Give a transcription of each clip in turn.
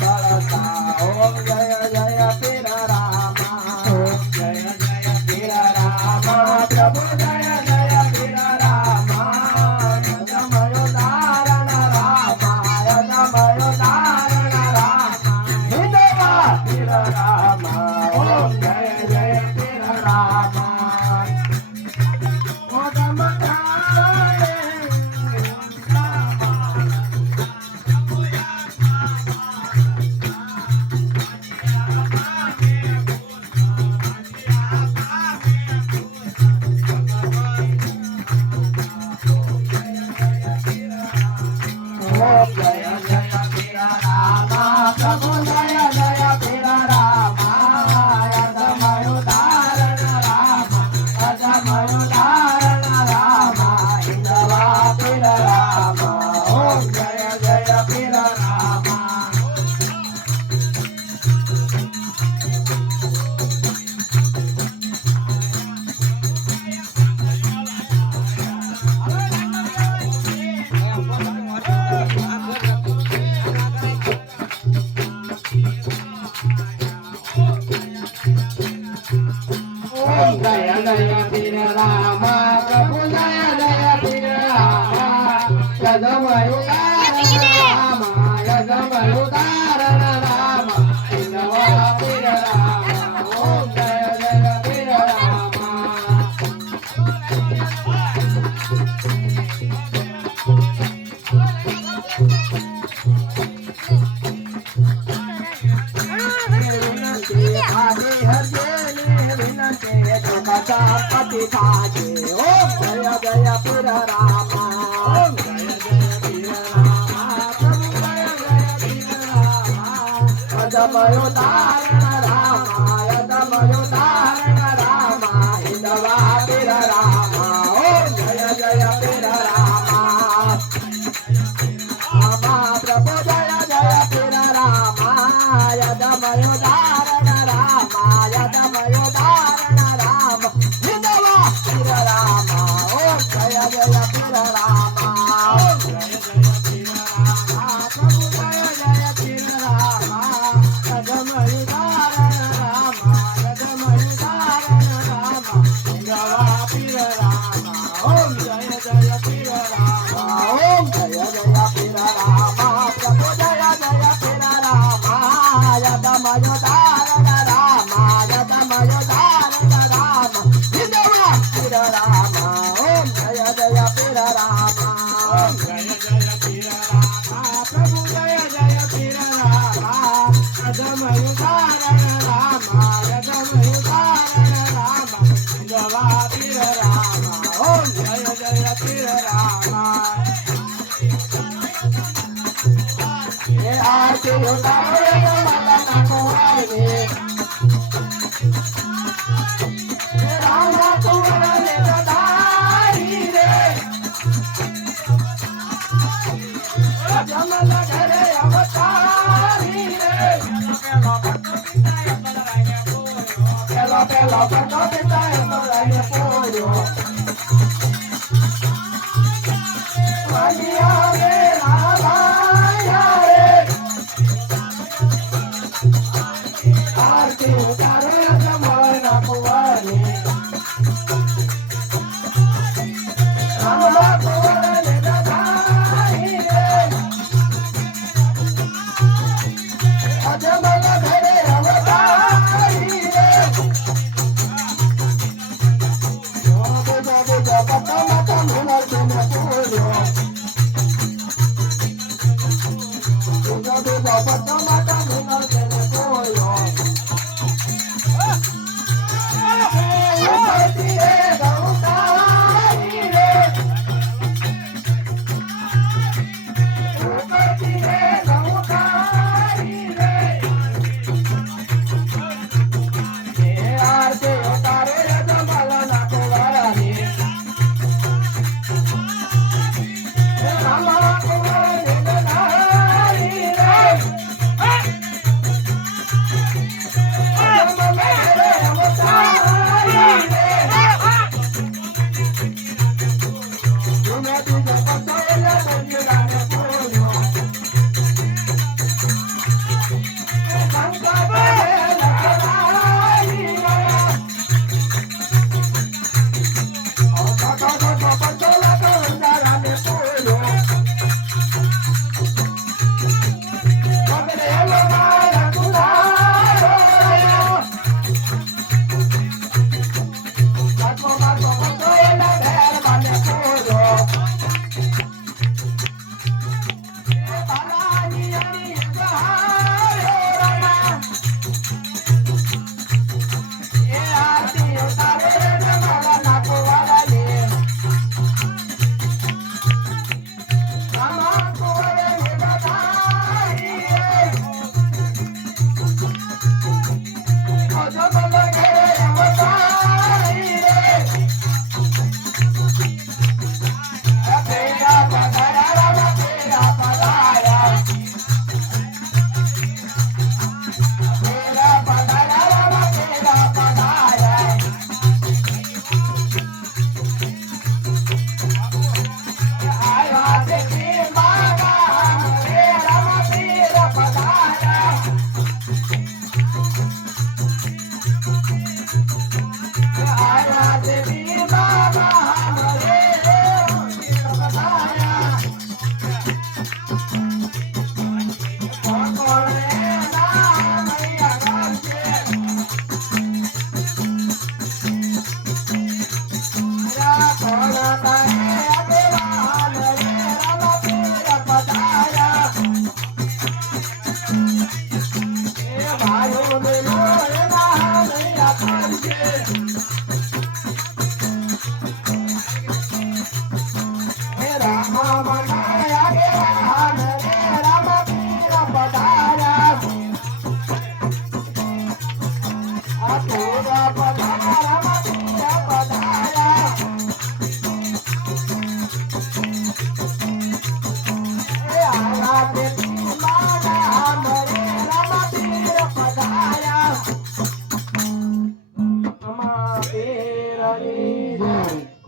बलता ओम जय जय पीर रामा ओम जय जय पीर रामा प्रभु जय जय पीर रामा यजमयो धारण रामा यजमयो धारण रामा हिंदवा पीर रामा ओम जय जय पीर रामा जय जय पीर रामा प्रभु जय जय पीर रामा यजमयो धारण रामा यजमयो धारण रामा हिंदवा पीर रामा ओम जय जय पीर रामा पति थाजे ओम जय जय पीर रामा ओम जय जय पीर रामा प्रभु जय जय पीर रामा यजमयो धारण रामा यजमयो धारण रामा हिंदवा पीर रामा ओम जय जय पीर रामा रामा प्रभु जय जय पीर रामा यजमयो धारण रामा यजमयो धारण रामा हिंदवा पीर रामा ओम जय जय पीर रामा ओम जय जय पीर रामा प्रभु जय जय पीर रामा यजमयो धारण रामा यजमयो धारण रामा हिंदवा पीर रामा ओम जय जय पीर रामा ओम जय जय पीर रामा प्रभु जय जय पीर रामा यजमयो धारण रामा यजमयो धारण रामा हिंदवा पीर रामा ओम जय जय पीर रामा ओम जय जय पीर रामा प्रभु जय जय पीर रामा यजमयो धारण रामा यजमयो धारण रामा हिंदवा पीर रामा ओम जय जय पीर रामा ये आरती उतारे माता को आए रामा कुंवर ने बधाई रे जमल घरे अवतारी रे पेला पेला पटो पिताए बलाए पोयो वालिया रे रामाया रे आरती उतारे जमाना कुवारी रामा कुंवर ने बधाई रे जमल घरे अवतारी रे पता मता मुनर के न बोलो पता मता मुनर के न बोलो रे गौतारी रे गौतारी रे आरती उतारे जमल ना कुवारी रामा कुंवर ने बधाई रे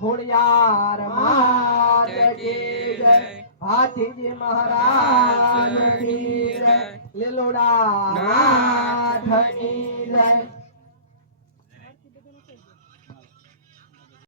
ખોડિયાર માત કી જય હાથીજી મહારાજ કી જય લીલોડા નાથની જય